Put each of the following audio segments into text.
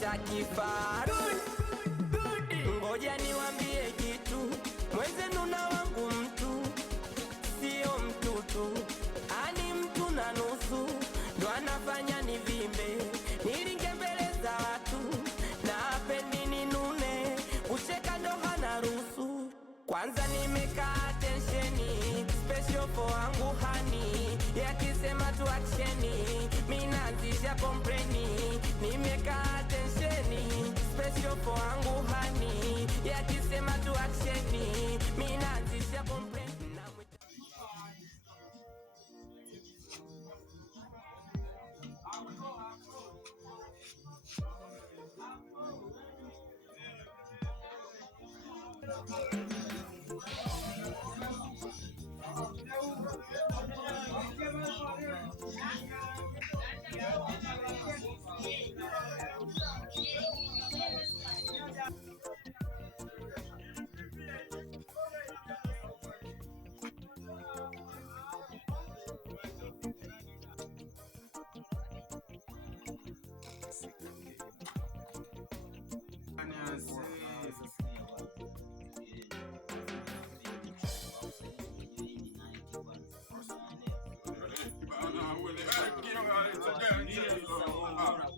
namwita kifaru. Ngoja niwaambie kitu, mwenzenu na wangu mtu sio mtu tu, ani mtu na nusu, ndo anafanya nivimbe nilinge mbele za watu, na hapendi ninune, kucheka ndo hana ruhusu. Kwanza nimekaa tensheni, special for wangu hani, yakisema tu aksheni, minazisha kompreni. Nimekaa tensheni, special for wangu hani, yakisema tu aksheni, minazisha kompreni.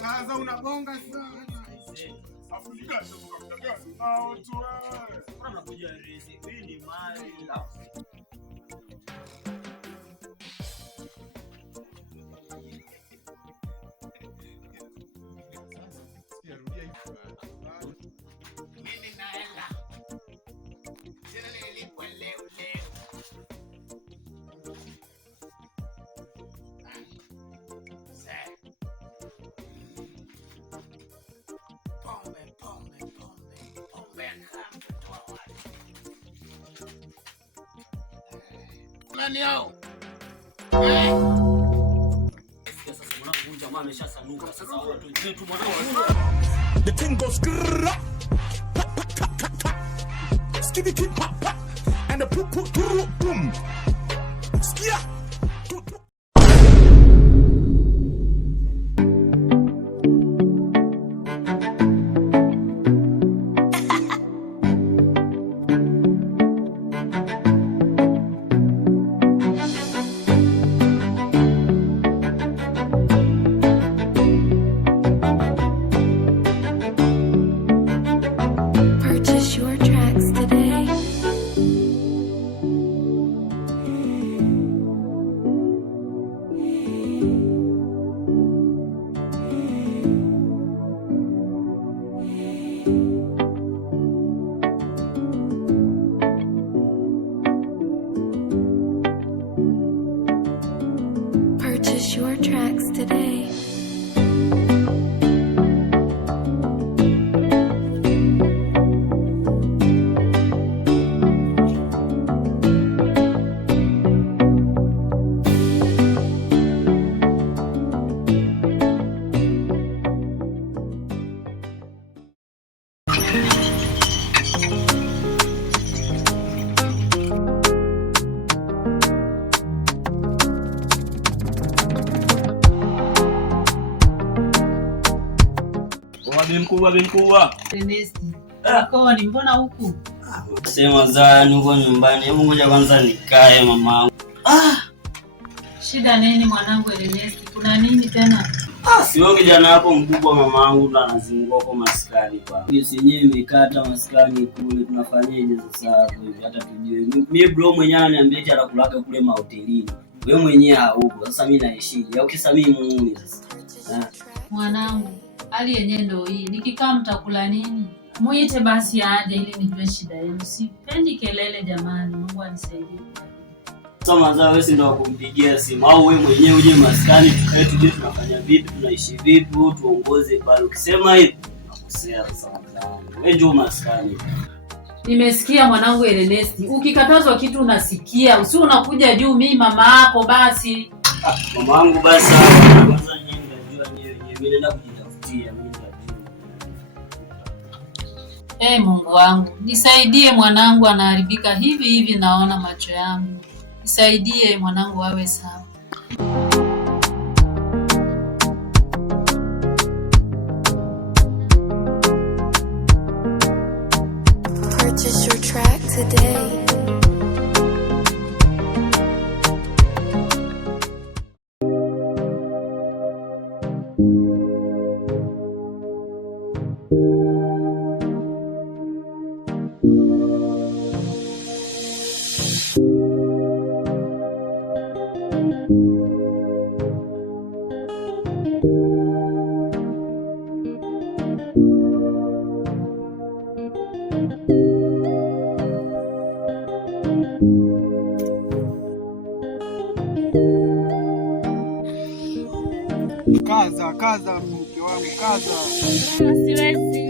Sasa unabonga sana. Afrika tunakuta gani? Hao tu wewe. Unakuja resi. Hii ni mali la. Mimi naenda. Sina nilipo leo. Nani hao? Sasa mwanangu jamaa ameshasanuka. Sasa watu wetu mwanangu. The thing goes skiddy tip pop pop and the boom. Skia. Your tracks today. Mkubwa. Ni mbona huku? Sema zani huko nyumbani. Hebu ngoja kwanza nikae mama. Shida nini mwanangu Ernest? Kuna nini tena? Sio kijana hapo mkubwa mamangu ndo anazingua kwa maskani kwa. Sisi yenyewe imekata maskani kule, tunafanyaje sasa hivi hata tujue. Mimi bro mwenyewe ananiambia eti anakulaka kule mahotelini. Wewe mwenyewe haupo. Sasa mimi naishije? Au kisa mimi muuni sasa. Mwanangu, hali yenyewe ndio hii. Nikikaa mtakula nini? Muite basi aje ili nijue shida yenu. Sipendi kelele jamani. Mungu anisaidie. Sasa mazao wewe ndio wakumpigia simu au wewe mwenyewe uje maskani tukae tujue tunafanya vipi, tunaishi vipi, tuongoze pale. Ukisema hivi nakosea sana. Wewe njoo maskani. Nimesikia mwanangu Ernest. Ukikatazwa kitu unasikia. Usi unakuja juu mimi mama yako basi. Mama wangu basi kwanza nyinyi najua mimi naenda kujitafutia mimi najua. Mungu wangu, nisaidie mwanangu anaharibika hivi naona macho yangu. Nisaidie mwanangu awe sawa. today. Kaza mke wangu, kaza. Siwezi.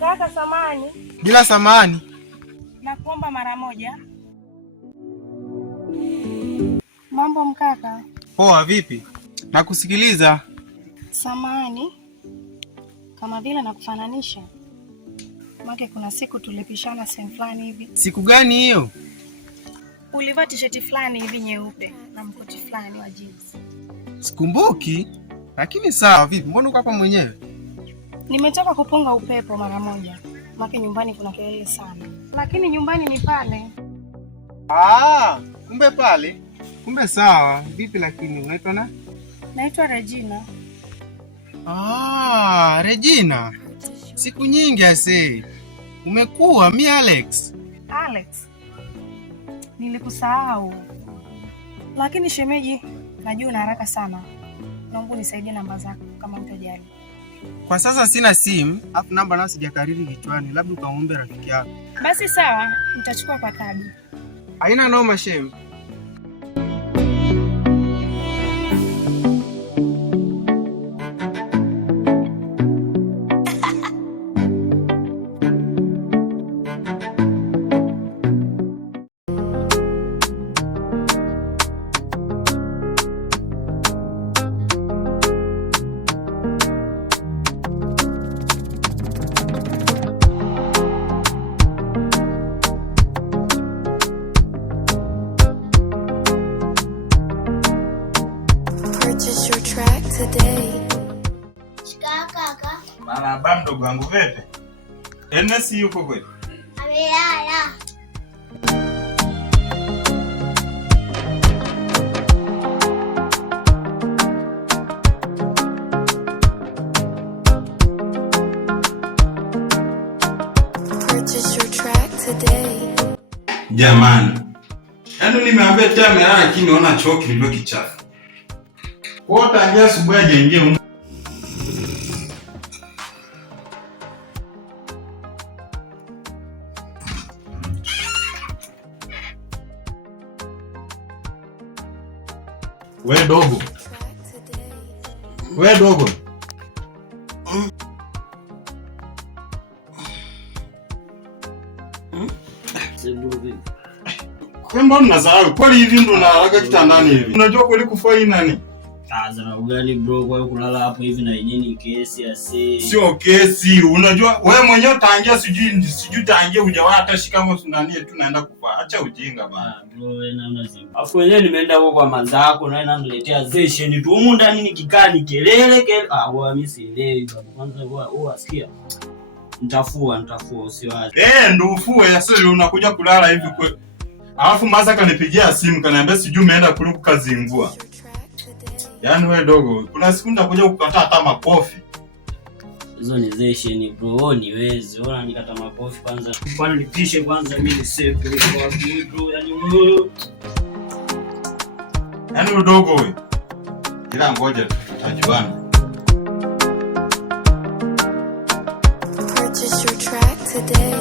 Kaka samani. Bila samani. Nakuomba mara moja. Mambo mkaka? Poa, vipi? Nakusikiliza. Samani. Kama vile nakufananisha. Make kuna siku tulipishana sehemu fulani hivi. Siku gani hiyo? Ulivaa t-shirt fulani hivi nyeupe na mkoti fulani wa jeans. Sikumbuki, lakini sawa. Vipi? Mbona uko hapa mwenyewe? Nimetoka kupunga upepo mara moja. Make nyumbani kuna kelele sana. Lakini nyumbani ni pale. Kumbe pale. Kumbe sawa. Vipi lakini unaitwa na? Naitwa Regina. Regina. Siku nyingi ase. Umekuwa mi Alex. Alex. Nilikusahau. Lakini shemeji, najua una haraka sana. Naomba unisaidie namba zako kama utajali. Kwa sasa sina simu, afu namba nayo sijakariri kichwani, labda ukaombe rafiki yako. Basi sawa, nitachukua kwa kadi. Haina noma shem. Purchase your track today. Shika kaka. Marahaba mdogo wangu, vipi? Ernest yuko kweli? Amelala. Purchase your track today. Jamani, yaani nimeambia tena amelala, lakini naona choo kilivyo kichafu. Kwa tangia asubuhi hajaingia huko. We dogo. We dogo. Wewe mbona unasahau? Kwani hivi ndo unalala kitandani hivi? Unajua kweli kufua hii nani? Zana ugani bro, kwa kulala hapo hivi na yenyewe ni kesi ya si. Sio kesi. Unajua wewe mwenyewe utaangia sijui utaangia hujawahi hata shikamo nani tu naenda kufa. Acha ujinga bana. Bro wewe na unazima. Afu wenyewe nimeenda huko kwa mazako na ananiletea zesheni tu humu ndani nikikaa ni kelele. Wewe mimi sielewi baba. Kwanza wewe asikia. Nitafua usiwaze. Ndio ufue sasa unakuja kulala hivi kwa. Alafu maza kanipigia simu kaniambia sijui umeenda kuliku kazi ngua. Yaani wewe dogo, kuna siku nitakuja kukataa hata makofi. Hizo ni zesheni bro, niwezi. Ona nikata makofi kwanza. Kwani nipishe kwanza mimi save kwa bro, yaani udogo wewe. Ila ngoja tutajuana. Purchase your track today.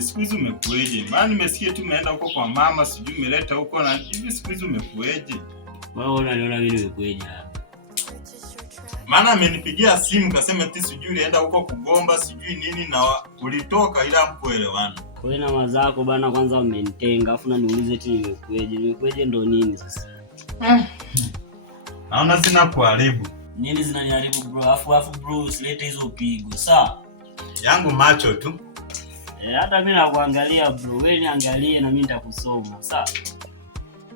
Siku hizi umekueje? Maana nimesikia tu umeenda huko kwa mama, sijui umeleta huko na hivi siku hizi umekueje? Wewe unaniona mimi nimekueje hapa? Maana amenipigia simu kasema eti sijui ulienda huko kugomba sijui nini na ulitoka ila mkuelewana. Wewe na mazako bana kwanza umenitenga afu na niulize eti nimekueje? Nimekueje ndo nini sasa? Naona sina kuharibu. Nini zinaniharibu bro? Afu bro usilete hizo pigo. Sawa? Yangu macho tu. Hata mimi nakuangalia bro, wewe niangalie na mimi nitakusoma. Sawa?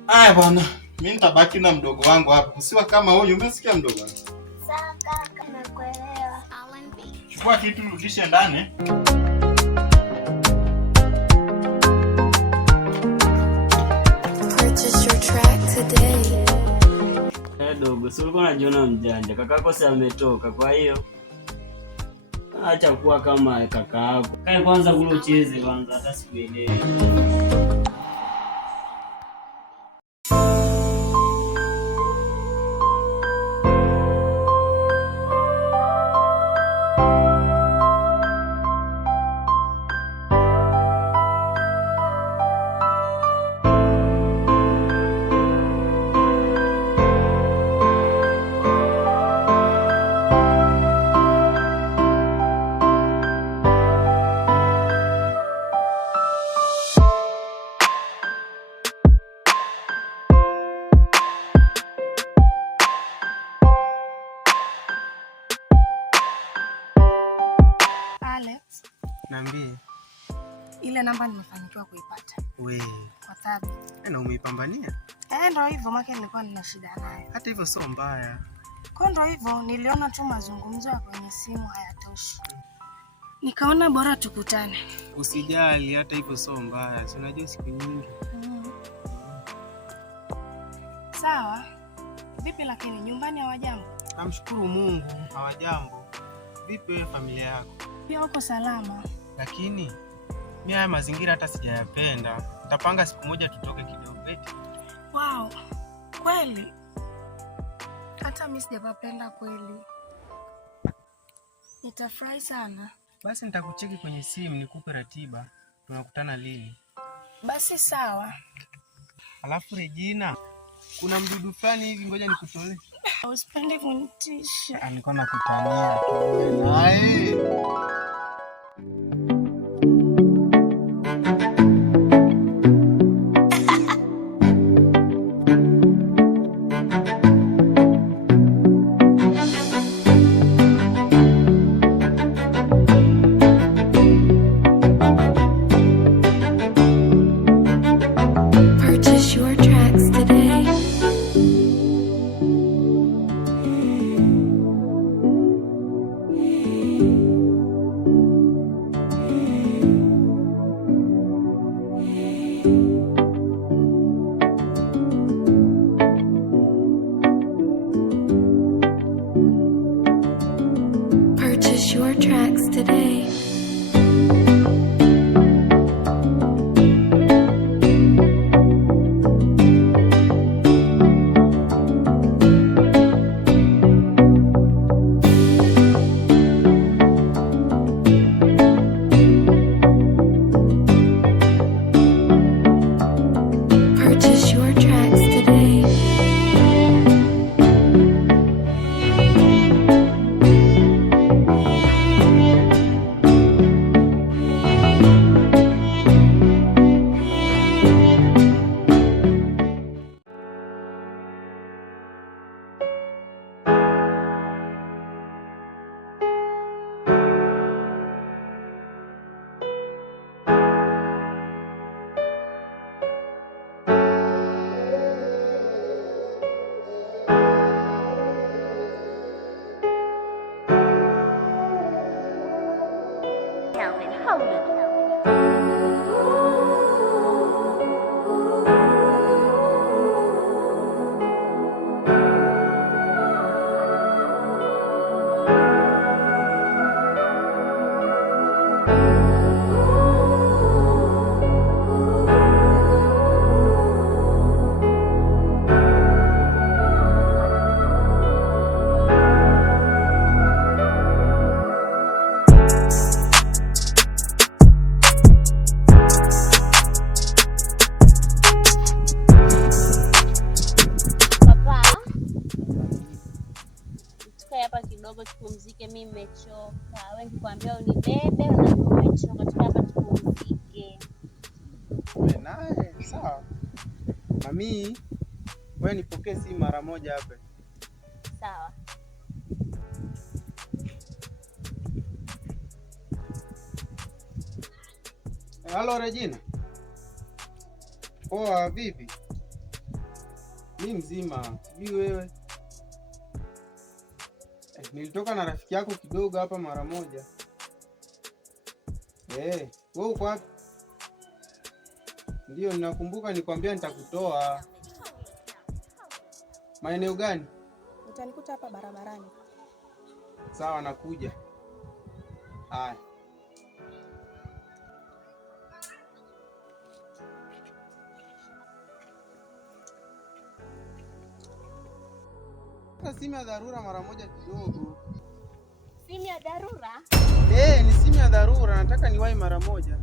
Haya bwana, mimi nitabaki na mdogo wangu hapa. Usiwa kama huyu, umesikia mdogo wangu? Sawa kaka, nakuelewa. Chukua kitu rudishe ndani. Purchase your track today. Dogo, sio ulikuwa unajiona mjanja. Kakako si ametoka, kwa hiyo acha kuwa kama kaka yako. Kae kwanza kule ucheze kwanza, hata sikuelewi. Alex, niambie. Ile namba nimefanikiwa kuipata. Kwa sababu na umeipambania? Ndio hivyo, maana nilikuwa nina shida nayo. Hata hivyo sio mbaya. Kwa ndio hivyo, niliona tu mazungumzo ya kwenye simu hayatoshi. Nikaona bora tukutane. Usijali, hata hivyo sio mbaya. Si unajua siku nyingi. Sawa. Vipi lakini nyumbani hawajambo? Namshukuru Mungu hawajambo. Vipi wewe familia yako? Pia uko salama. Lakini mimi haya mazingira hata sijayapenda. Tutapanga siku moja tutoke kidogo eti. Wow. Kweli? Hata mimi sijapapenda kweli. Nitafurahi sana. Basi nitakucheki kwenye simu nikupe ratiba. Tunakutana lini? Basi sawa. Alafu Regina, kuna mdudu fulani hivi ngoja nikutolee. Usipende kunitisha. Nilikuwa nakutania tu naye. Purchase your tracks today. Purchase your tracks today. Purchase your tracks today. Kidogo tupumzike, mimi nimechoka. Wewe nikwambia unibebe na nimechoka. Tukaa hapa tupumzike. Wewe naye sawa. Mami, wewe nipokee simu mara moja hapa. Sawa. Halo Regina. Poa, vipi? Mimi mzima. Sijui wewe. Nilitoka na rafiki yako kidogo hapa mara moja. Wewe uko wapi? Ndio ninakumbuka nikwambia nitakutoa. Maeneo gani? Utanikuta hapa barabarani. Sawa, nakuja. Haya. Simu ya dharura mara moja kidogo. Simu ya dharura? Ni simu ya dharura, nataka niwahi mara moja.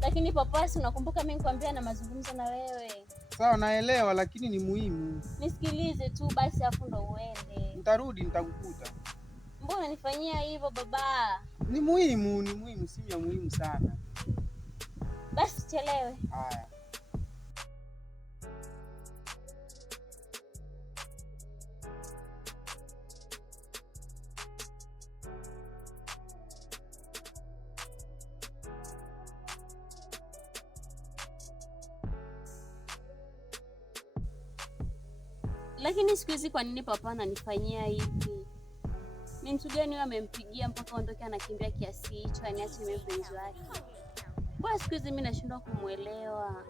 Lakini papasi, unakumbuka mimi nikwambia na mazungumzo na wewe. Sawa, naelewa lakini ni muhimu. Nisikilize tu basi afu ndo uende. Nitarudi nitakukuta. Mbona nifanyia hivyo baba? Ni muhimu, simu ya muhimu sana. Basi chelewe. Haya. Lakini siku hizi kwa nini papa ananifanyia hivi? Ni mtu gani huyo amempigia mpaka ondoke anakimbia kiasi hicho aniache mimi mpenzi wake? Kwa siku hizi mimi nashindwa kumuelewa.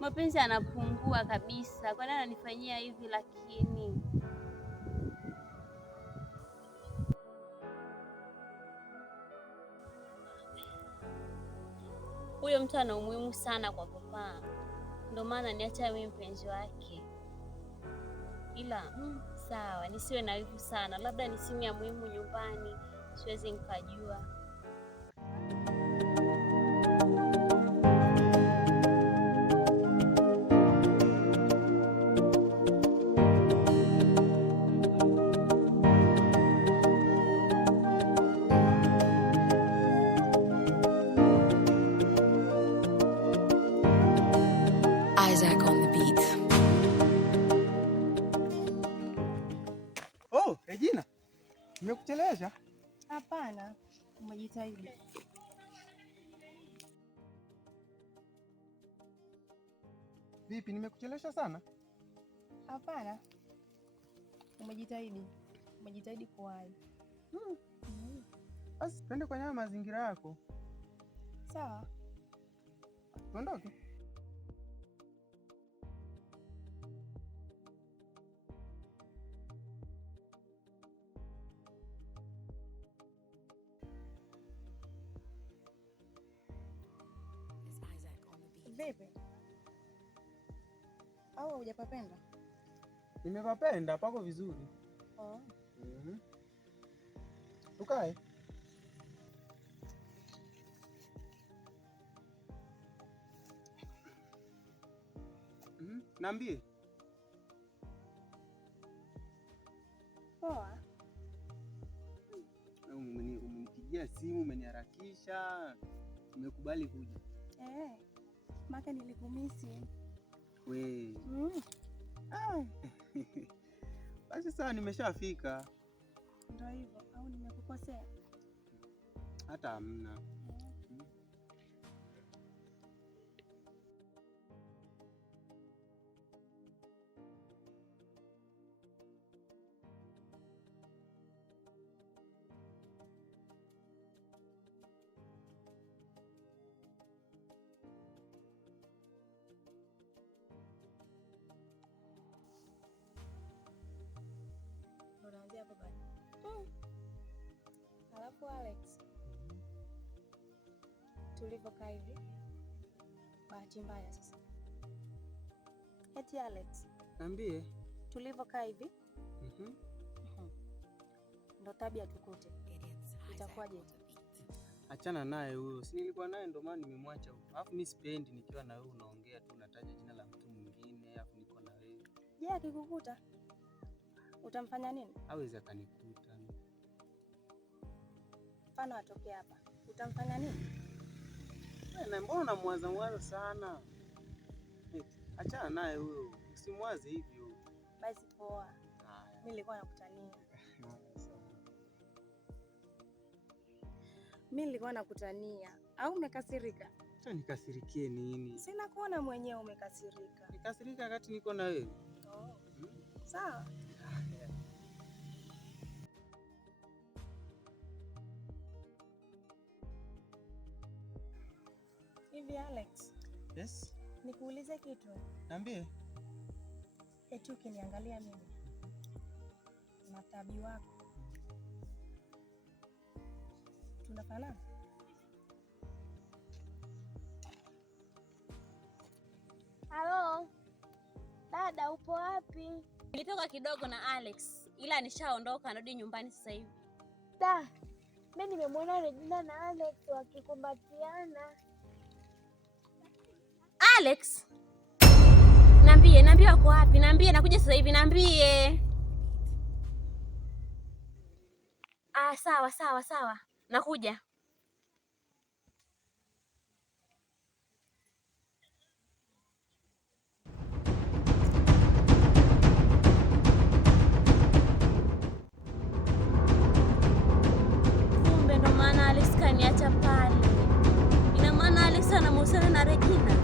Mapenzi yanapungua kabisa. Kwa nini ananifanyia hivi lakini? Huyo mtu ana umuhimu sana kwa papa. Ndio maana niacha mimi mpenzi wake. Ila sawa, nisiwe na wivu sana. Labda ni simu ya muhimu nyumbani, siwezi nikajua. Isaac on the beat. Oh, Regina. Nimekuchelewesha? Hapana, umejitahidi. Vipi, nimekuchelewesha sana? Hapana. Umejitahidi. Umejitahidi kuwahi. Basi twende kwenye mazingira yako. Sawa. Tuondoke. Vipi? Au hujapapenda? Nimepapenda, pako vizuri. Oh. Tukae. Niambie. Poa. Umenipigia simu, umeniharakisha. Umekubali kuja. Maka nilikumisi. We. Basi sawa, nimeshafika. Ndio hivyo, au nimekukosea? Hata hamna. bado bado. Alafu Alex, tulivyokaa hivi, bahati mbaya sasa. Eti Alex, Niambie. tulivyokaa hivi ndo tabia tukute, itakuwaje? Achana naye huyo. Si nilikuwa naye ndo maana nimemwacha huyo. Alafu mimi sipendi nikiwa na wewe unaongea tu unataja jina la mtu mwingine alafu niko na wewe. Je, akikukuta utamfanya nini? Hawezi akanikuta. Mfano atoke hapa, utamfanya nini? Na mbona unamwaza sana? Achana naye huyo. Usimwaze hivyo. Basi poa. Mimi nilikuwa nakutania. Mimi nilikuwa nakutania. Au umekasirika? Acha nikasirikie nini? Sina kuona mwenyewe umekasirika. Nikasirika wakati niko na wewe. Sawa. Hivi Alex. Yes. Nikuulize kitu. Niambie. Eti ukiniangalia mimi na tabi wako tunafanana? Halo dada, upo wapi? Nilitoka kidogo na Alex, ila nishaondoka, narudi nyumbani sasa hivi. Mimi nimemwona Regina na Alex wakikumbatiana. Alex? Niambie wako wapi? Niambie, nakuja sasa hivi, niambie. Sawa. Nakuja. Kumbe ndo maana Alex kaniacha pale. Ina maana Alex ana mahusiano na Regina.